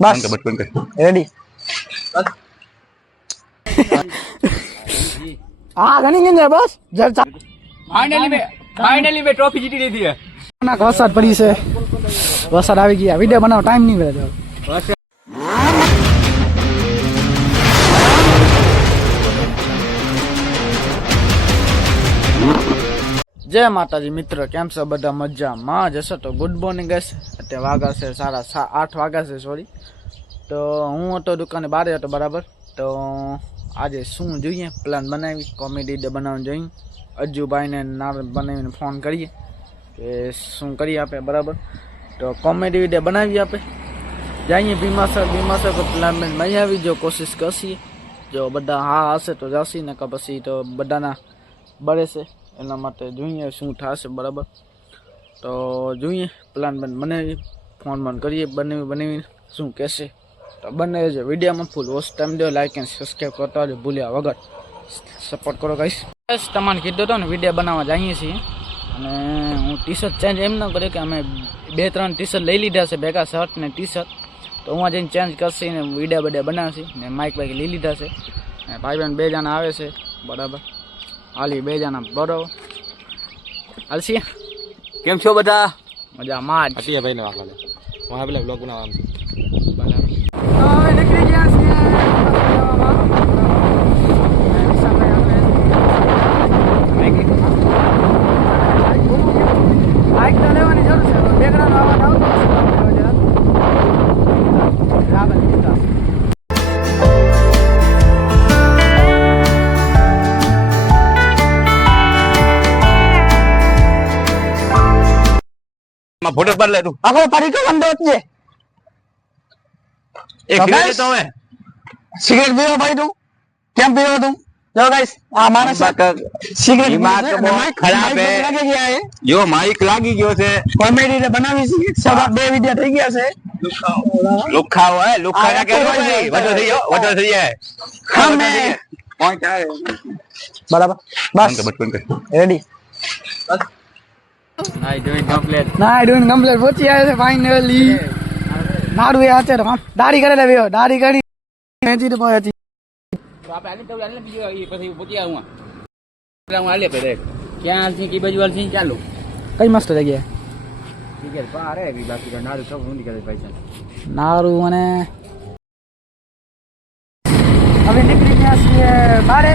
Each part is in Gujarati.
બસ બંધ કર, બંધ કર. રેડી હા ઘણી ગંજા બસ જર ચા ફાઇનલી મેં ફાઇનલી મેં ટ્રોફી જીતી લીધી છે ના વરસાદ પડી છે વરસાદ આવી ગયા વીડિયો બનાવો જય માતાજી, મિત્ર, કેમ છો? બધા મજામાં જશો તો ગુડ મોર્નિંગ હશે અત્યારે વાગ્યા છે સાડા સા આઠ વાગ્યા છે સોરી તો હું હતો દુકાને બહાર હતો, બરાબર. તો આજે શું જોઈએ? પ્લાન બનાવી કોમેડી ડે બનાવવાનું જોઈએ. અજ્જુભાઈને નાર બનાવીને ફોન કરીએ કે શું કરી આપે, બરાબર. તો કોમેડી ડે બનાવી આપે. જઈએ ભીમાસર ભીમાસર તો પ્લાન મળી આવી, જો કોશિશ કરશીએ જો બધા હા હશે તો જશી ને કે પછી તો બધાના બળે છે. એના માટે જોઈએ શું થશે, બરાબર? તો જોઈએ પ્લાન બન બનાવી ફોન બંધ કરીએ, બનાવી બનાવી શું કહેશે? તો બંને જે વિડીયોમાં ફૂલ વોચ ટાઈમ દો લાઈક એન્ડ સબસ્ક્રાઈબ કરતા હોય ભૂલ્યા વગર. સપોર્ટ કરો ગાઈશ તમારે કીધું હતો ને, વીડિયો બનાવવા જઈએ છીએ. અને હું ટી શર્ટ ચેન્જ એમ ન કર્યો કે અમે બે, ત્રણ ટી શર્ટ લઈ લીધા છે, ભેગા શર્ટ ને ટી શર્ટ તો હું જઈને ચેન્જ કરશે ને વીડિયો બડિયા બનાવશે ને માઇક બાઇક લઈ લીધા છે. ભાઈ બહેન બે જણા આવે છે, બરાબર? હાલી બે જણા બરોબર હાલશી કેમ છો બધા? મજામાં જ. હતી ભાઈ ને વાગવા દે. વાહ, પેલા બ્લોગ બનાવવા હવે નીકળી ગયા છીએ. બાઇક તો લેવાની જરૂર છે બેકડાનો અવાજ આવતો હશે. માં ફોટો પર લે તું. તારી તો જ છે એક તો તો હવે. સિગરેટ પીવો ભાઈ તું. કેમ પીવો તું? જો ગાઈસ આ માણસ સિગરેટ ખરાબ હે. લાગી ગયા છે જો માઈક લાગી ગયો છે. કોમેડી ને બનાવી છે. સવા બે વિડિયા થઈ ગયા છે. લુખાઓ હે લુખા ના કે વધો થઈ ગયો વટો થઈ જાય. હમે પોઈન્ટ આવે બરાબર. બસ. રેડી બંધ કર. નાઈ ડુઈંગ કમ્પ્લીટ ના ડુઈંગ કમ્પ્લીટ પહોંચી આવ્યા છે ફાઇનલી મારું એ હાથે દાઢી કરી ને પહોંચી આપણે આલી તો આલી બીજો એ પછી પૂછી આવું હું આલે કરે ક્યાં છે કે બાજુ ચાલુ. કઈ મસ્ત જગ્યા? ઠીક છે બાકી નારું સબ કરે પૈસા નારું અને હવે નીકળી ગયા છીએ બારે.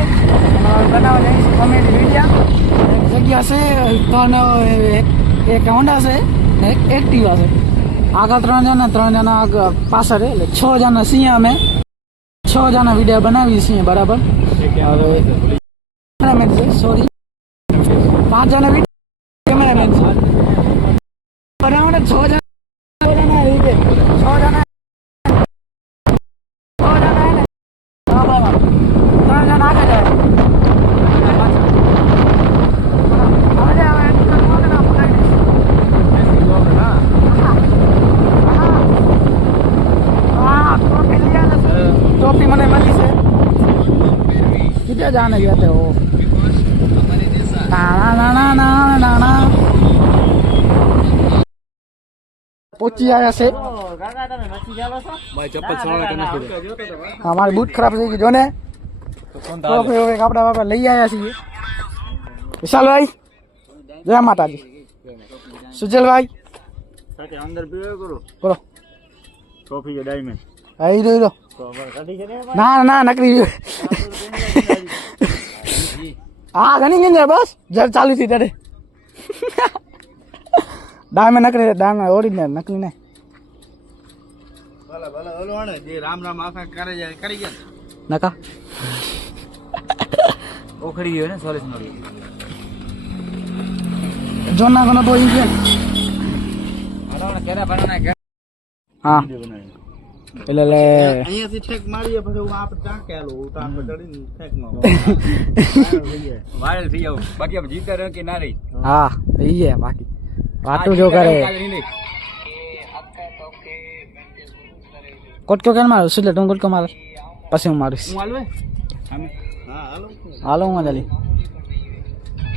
બનાવવા જઈએ કોમેડી વિડીયા. જગ્યા છે ત્રણ એક- હોન્ડા છે ને એક એક્ટિવા છે. આગળ ત્રણ જણા ત્રણ જણા આગળ પાછળ એટલે છ જણા છીએ અમે. છ જણા વીડિયો બનાવીએ છીએ બરાબર? હવે સોરી પાંચ જણા વીડિયો કેમેરામેન છે બનાવવાના છ જણા છ જણા એ રીતે છ જણા છ જણા હે ને હા બરાબર ત્રણ જણા આગળ જાય હવે જે હવે એટલું જ ના પકડી હા ટોપી લઈ આવે છે ટોપી મને મળી છે किधर जाने गए थे वो ना ना ना ना ना ना पहुंची आया से हमारे बूट खराब થઈ ગઈ જો ને તો હવે કપડા બાપડા લઈ આવ્યા છીએ વિશાલભાઈ જય માતાજી સુજલભાઈ અંદર પીવો કરો બોલો ટ્રોફી છે ડાયમંડ આઈ રહ્યો રહ્યો. તો કાઢી છે ને ના ના નકરી હા ઘણી ગઈ બસ. જર ચાલુ થી ત્યારે. ડામે નકલી ડામે ઓરિજિનલ નકલી નહીં ભલે ભલે ઓલો ને જે રામ રામ આખા કરે જાય કરી ગયા નકા? ઓખડી ગયો ને જોના કોનો તો ઈ ગયો હા. એટલે લે. અહીંયાથી ઠેક મારીએ પછી હું આપણે ચાંકે આલું હું તો આપણે ચડીને ઠેકમાં વાયરલ થઈ જાવ બાકી આપણે જીતા રહે કે ના રહી? હા થઈ ગયા બાકી. વાતું જો કરે. કોટકો કેમ મારું? સુલે તું કોટકો માર? પછી હું મારીશ. હું હાલવે? હા હાલો. હાલો હું જલ્દી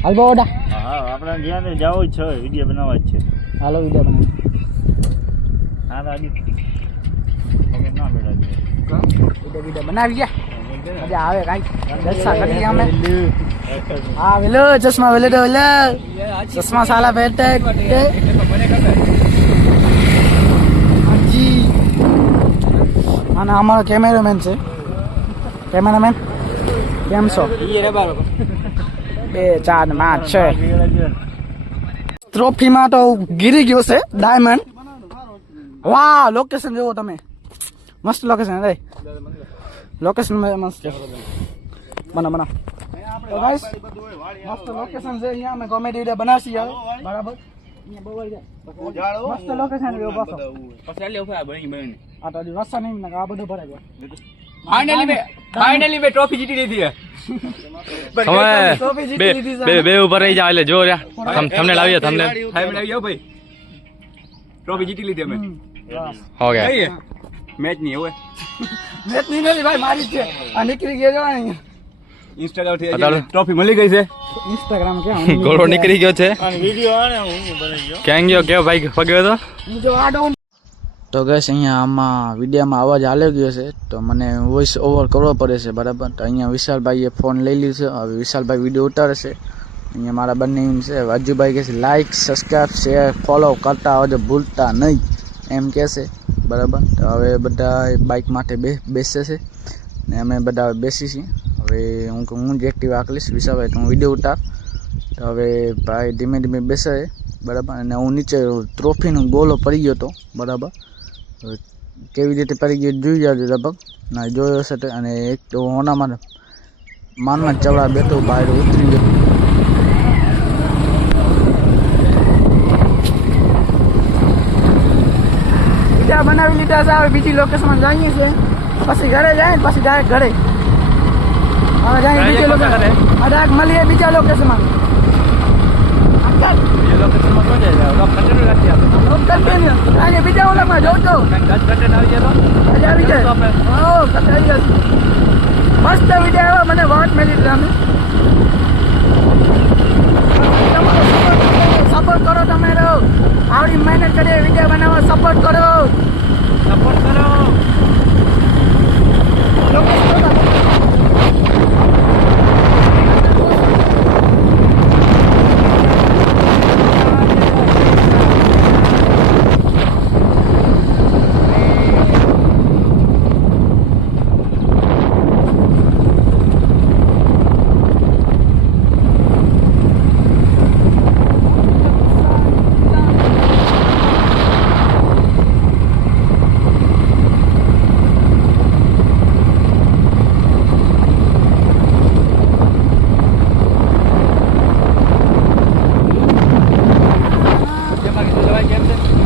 હાલ બોડા હા આપણે જ્યાં જવું જ છે વીડિયો બનાવવા જ છે. હાલો વીડિયો બનાવ. હા દાદી બનાવી મજા આવે. કાંઈ. જલસા કરીએ અમે. હા વેલો ચશ્મા વેલે તો વેલે. ચશ્મા સાલા પહેરતે હાજી. અને અમારો કેમેરામેન છે. કેમેરામેન? કેમ છો? બે ચાર પાંચ છ. ટ્રોફીમાં તો ગીરી ગયો છે ડાયમંડ વાહ લોકેશન જોવો તમે. મસ્ત લોકેશન રે લોકેશન મસ્ત છે. બના બના તો ગાઈસ મસ્ત લોકેશન છે અહીંયા અમે કોમેડી વિડિયો બનાવશી હવે બરાબર? અહીંયા બહુ જાય. મસ્ત લોકેશન છે પાછો. પછી આલે ઊભા બની બની. આ તો હજી નહીં ને આ બધું ભરાઈ ફાઇનલી મે ફાઇનલી મે ટ્રોફી જીતી લીધી જીતી બે બે બે ઉપર રહી જાવ એટલે જો લાવીએ ભાઈ. ટ્રોફી જીતી લીધી અમે. હો ગયા. કઈ મેચ નહીં હોય. મેચ નહીં નથી ભાઈ મારી છે. આ નીકળી ગયો જવા અહીંયા. ઇન્સ્ટાગ્રામથી ટ્રોફી મળી ગઈ છે. ઇન્સ્ટાગ્રામ કે ગોળો નીકળી ગયો છે. ક્યાં ગયો? કે ભાઈ? પગ્યો તો જો આડો તો ગેસ અહીંયા આમાં વિડીયોમાં અવાજ હાલ્યો ગયો છે. તો મને વોઇસ ઓવર કરવો પડે છે બરાબર? તો અહીંયા વિશાલભાઈએ ફોન લઈ લીધો છે. હવે વિશાલભાઈ વીડિયો ઉતારશે છે. અહીંયા મારા બંને એમ છે. વાજુભાઈ કહે છે લાઇક સબસ્ક્રાઈબ શેર ફોલો કરતા હવે ભૂલતા નહીં. એમ કહે છે. બરાબર? તો હવે બધા બાઇક માટે બે બેસે છે. ને અમે બધા બેસી છીએ. હવે હું હું જ એક્ટિવ આકલીશ વિશાભાઈ તો હું વીડિયો ઉતાર. તો હવે ભાઈ ધીમે ધીમે બેસે બરાબર? અને હું નીચે ટ્રોફીનો ગોલો પડી ગયો હતો. બરાબર? કેવી રીતે પડી ગયો જોઈ જાજો લગભગ. ના, જોયો હશે અને એક તો હોનામાં માનમાં ચવડા બેઠો બહાર ઉતરી ગયો. બનાવી લીધા છે હવે બીજી લોકેશનમાં જઈએ છે પછી ઘરે જાય ને પછી ડાયરેક્ટ ઘરે. હવે જાય બીજી લોકેશન ડાયરેક્ટ મળીએ બીજા લોકેશનમાં બીજા ઓલામાં જોઉં આવી જાય. મસ્ત વીડિયો આવ્યો મને વાત મળી તમે સપોર્ટ કરો તમે આવડી મહેનત કરીએ વીડિયો બનાવવા સપોર્ટ કરો. સપોર્ટ કરો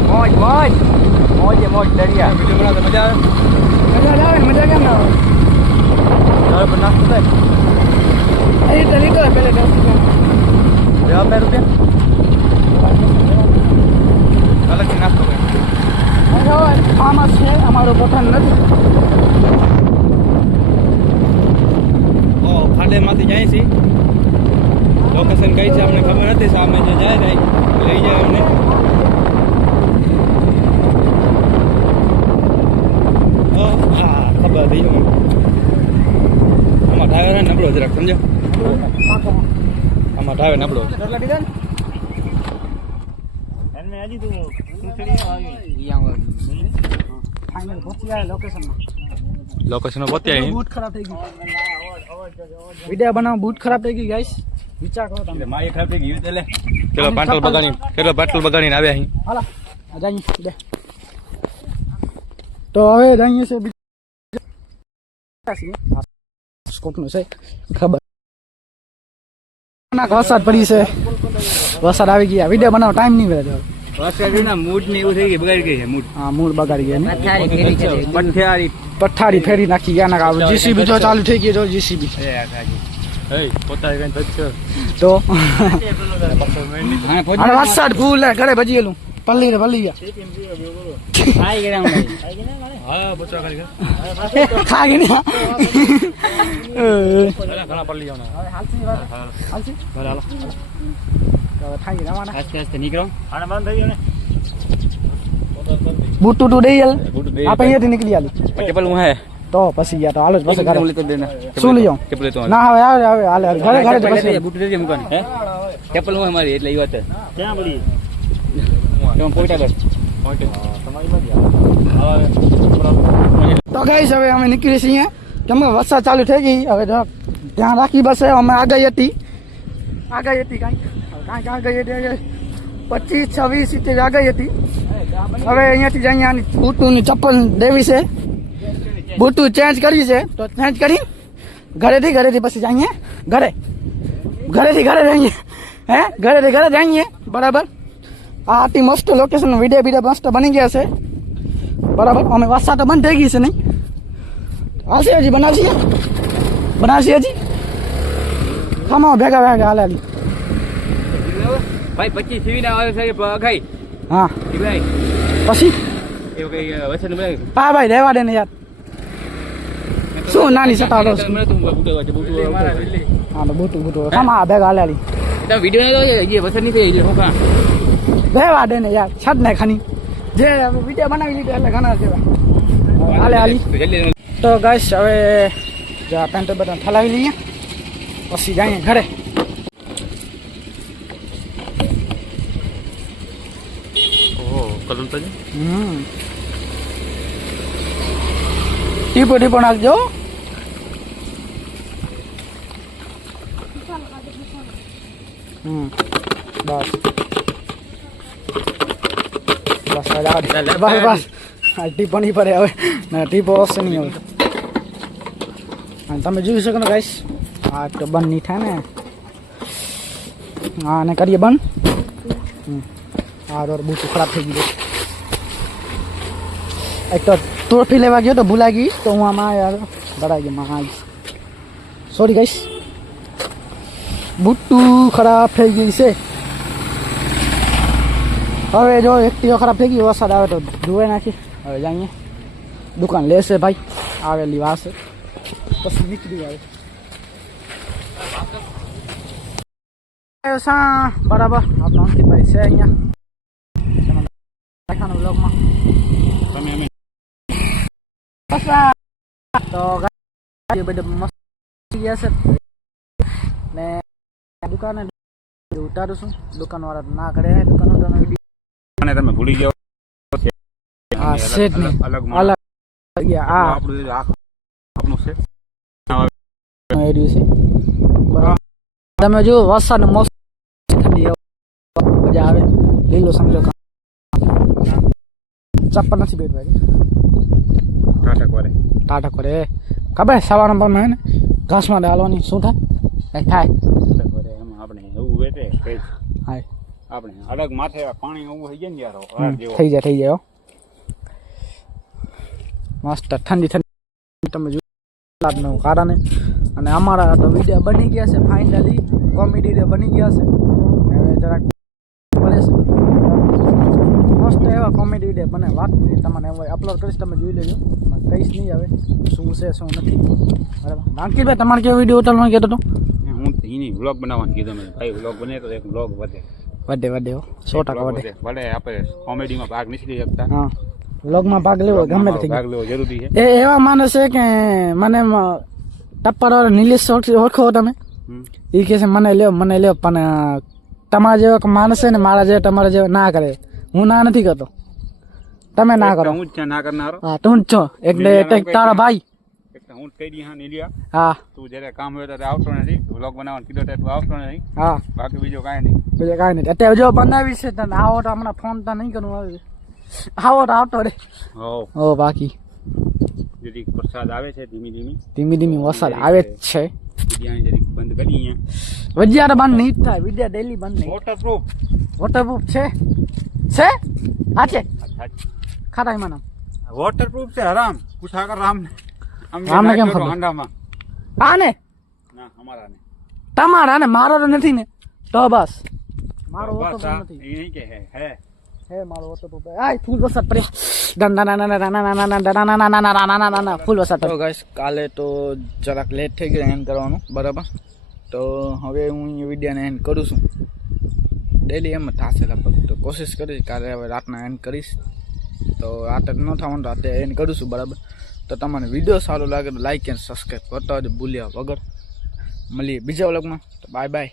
મોજ મોજ મોજે મોજ દરિયા વીડિયો બનાવતો મજા આવે મજા આવે મજા કેમ ના આવે ચાલો પણ નાસ્તો થાય અહીં તો લીધો પેલે દસ લેવા બે રૂપિયા અલગથી નાસ્તો કરે ફાર્મસ છે અમારો પઠાણ નથી ઓ ખાડેમાંથી જાય છે લોકેશન કઈ છે અમને ખબર નથી સામે જે જાય જાય લઈ જાય અમને હા, ખબર હતી. આમાં ને નબળો જરાક સમજો આમાં ડ્રાઈવર નબળો. લોકેશન પહોંચ્યા બૂટ ખરાબ થઈ ગયું. વીડિયો બનાવો બૂટ ખરાબ થઈ ગઈ ગાઈસ વિચાર કરો તમે. માય ખરાબ ગયું એટલે પેલો પેટ્રોલ બગાડી પેલો પેટ્રોલ બગાડીને આવ્યા અહીં હાલા આ જાઈ દે તો હવે જાઈએ છે બીજા સ્કોપનું છે ખબર. નાખ વરસાદ પડી છે. વરસાદ આવી ગયા. વીડિયો બનાવો ટાઈમ નહીં મળે તો. વરસાદ ના મૂડ ને એવું થઈ ગયું બગાડી ગઈ છે મૂડ હા મૂળ બગાડી ગયા પથ્થારી પથ્થારી ફેરી નાખી ગયા ના જીસીબી તો ચાલુ થઈ ગઈ જો જીસીબી તો? અને વરસાદ ફૂલ ઘરે ભજીયેલું પલ્લી રે પલ્લી બૂટ ટૂટું દઈ આપણે અહીંયાથી નીકળી આલી. ચપ્પલ હું હે? તો પછી ગયા હાલો પછી ઘરે. શું લઈ જાઉં ના હવે આવે આવે હાલે હાલે. ઘરે ઘરે પછી. લેતો, દેજે મૂકવાની. હે? ચપ્પલ હોય મારી એટલે ઈ વાત છે. એમ પોઈટા કર. તો ગઈ હવે અમે નીકળી છીએ કેમ કે વરસાદ ચાલુ થઈ ગઈ. હવે ધ્યાન રાખી બસ અમે આગાહી હતી. આગાહી હતી કાંઈક? કાંઈક આગાહી હતી પચીસ છવ્વીસ સિત્તેર આગાહી હતી. હવે અહીંયાથી જ અહીંયા બૂટુની ચપ્પલ દેવી છે. બૂટું ચેન્જ કરી છે. તો ચેન્જ કરી. ઘરેથી ઘરેથી પછી જઈએ. ઘરે. ઘરેથી ઘરે જઈએ હે? ઘરેથી ઘરે જઈએ. બરાબર? આ આટલી મસ્ત લોકેશન વીડિયો વીડિયો મસ્ત બની ગયા છે. બરાબર? અમે વાસા તો બંધ થઈ ગઈ છે નહીં? હાલશે હજી બનાવશે? બનાવશે હજી? ખામા ભેગા ભેગા હાલે હાલી. ભાઈ પચીસ સીવી ના આવે છે અઘાઈ. હા. ભાઈ. પછી? એવું કઈ વચન બોલાય ભાઈ રહેવા દે ને યાર. શું નાની તું વાંચે. હા તો બૂટું બૂટું. ખામા ભેગા હાલે હાલી. તમે વીડિયો નહીં જોયો? એ વસર નહીં થઈ હું કા. રહેવા દે ને યાર છત ને ખાની. જે વીડિયો બનાવી લીધો એટલે ઘણા છે. હાલે હાલી. તો ગાઈસ હવે જો આ પેન્ટ બટન ઠલાવી લઈએ. પછી જઈએ ઘરે. હમ. ટીપો ટીપો નાખજો હમ બસ બસ. બસ બસ ટીપો નહીં પડે હવે. ના ટીપો હશે નહીં હવે. અને તમે જોઈ શકો ને ગાઈસ આ તો બંધ નહીં થાય ને. હા અને કરીએ બંધ. આ રોડ બહુ ખરાબ થઈ ગયું. એક તો તોડફી લેવા ગયો તો ભૂલાઈ ગઈ. તો હું આમાં યાર ભરાઈ ગયો માં સોરી ગાઈસ બુટ્ટું ખરાબ થઈ ગઈ છે. હવે જો એક્ટિવા ખરાબ થઈ ગઈ વરસાદ આવે તો ધોવે નાખી હવે જઈએ. દુકાન લેશે ભાઈ. આવેલી વાસે. પછી નીકળી આવે. બરાબર. આપણો અંકિતભાઈ છે અહીંયા. બ્લોગમાં તો ગયા છે. ને દુકાને ઉતારું છું દુકાન વાળા ના કરે દુકાન વાળા અને તમે ભૂલી ગયો હા સેટ ને અલગ અલગ ગયા આ આપણું જે આખું આપણું છે એરિયું છે બરાબર તમે જો વરસાદ મોસમ ઠંડી આવે, મજા આવે લીલો સમજો કાં. ચપ્પલ નથી બેઠ ભાઈ ટાટા કરે ટાટા કરે ખબર સવારમાં પણ હે ને ઘાસમાં હાલવાની શું થાય કંઈ થાય ટાટા કરે એમાં આપણે તે કઈ હા આપણે અડગ માથે પાણી એવું થઈ જાય ને યાર થઈ જાય થઈ જાય મસ્ત ઠંડી ઠંડી. તમે જોયું કારણે અને અમારા તો વીડિયો બની ગયા છે ફાઇનલી કોમેડી રે બની ગયા છે. હવે જરાક છે. મસ્ત એવા કોમેડી ડે બને. વાત તમને હવે અપલોડ કરીશ તમે જોઈ લેજો. કહીશ નહીં હવે શું છે શું નથી. બરાબર. અંકિતભાઈ તમારે કેવો વીડિયો ઉતારવાનો કહેતો હતો? તો એની વ્લોગ બનાવવાનું કીધું મેં. ભાઈ વ્લોગ બને તો એક વ્લોગ વધે. વધે વધે સો ટકા વધે. ભલે આપણે કોમેડીમાં ભાગ નીકળી શકતા. હા. વ્લોગમાં ભાગ લેવો ગમે તે ભાગ લેવો જરૂરી છે. એ એવા માણસ છે કે મને ટપ્પર વાળો નીલેશ ઓળખો તમે? એ કહે છે મને લ્યો મને લ્યો પણ તમારા જેવો માણસ છે ને મારા જેવો તમારા જેવો ના કરે. હું ના નથી કરતો. તમે ના કરો. હું જ ના કરનારો. હા તું જ છો. એટલે તારો ભાઈ. હું કહી દી હા નીલિયા હા. તું જ્યારે કામ હોય ત્યારે આવતો નથી. વ્લોગ બનાવવાનું કીધો ત્યારે તું આવતો નથી. હા. બાકી બીજું કાંઈ નહીં. બીજું કાંઈ નહીં. અત્યારે જો બનાવી છે તને આવો તો હમણાં ફોન તો નહીં કરું આવે આવો તો આવતો રે. હો. હો બાકી. જરીક વરસાદ આવે છે ધીમી ધીમી. ધીમી ધીમી વરસાદ આવે જ છે. વિદ્યાને જરીક બંધ કરી અહીંયા વિદ્યા બંધ નહીં થાય. વિદ્યા ડેલી બંધ નહીં. વોટરપ્રૂફ વોટરપ્રૂફ છે? છે? હા છે? ખાતા વોટરપ્રૂફ છે હરામ. પૂછા કર રામ આમને કેમ ખબર આને તમારા ને મારો તો નથી ને તો બસ મારો ઓટો તો નથી કે હે હે હે મારો ઓટો તો આય ફૂલ વરસાદ પડ્યો ફૂલ વરસાદ તો કાલે તો જરાક લેટ થઈ ગયું એન્ડ કરવાનું બરાબર તો હવે હું એ વિડીયોને એન્ડ કરું છું ડેલી એમ જ થશે લગભગ તો કોશિશ કરીશ કાલે હવે રાતના એન્ડ કરીશ તો રાતે ન થવાનું રાતે એન્ડ કરું છું બરાબર તો તમને વીડિયો સારો લાગે તો લાઈક એન્ડ સબસ્ક્રાઈબ કરતા હોય ભૂલ્યા વગર. મળીએ બીજા વ્લોગમાં તો બાય બાય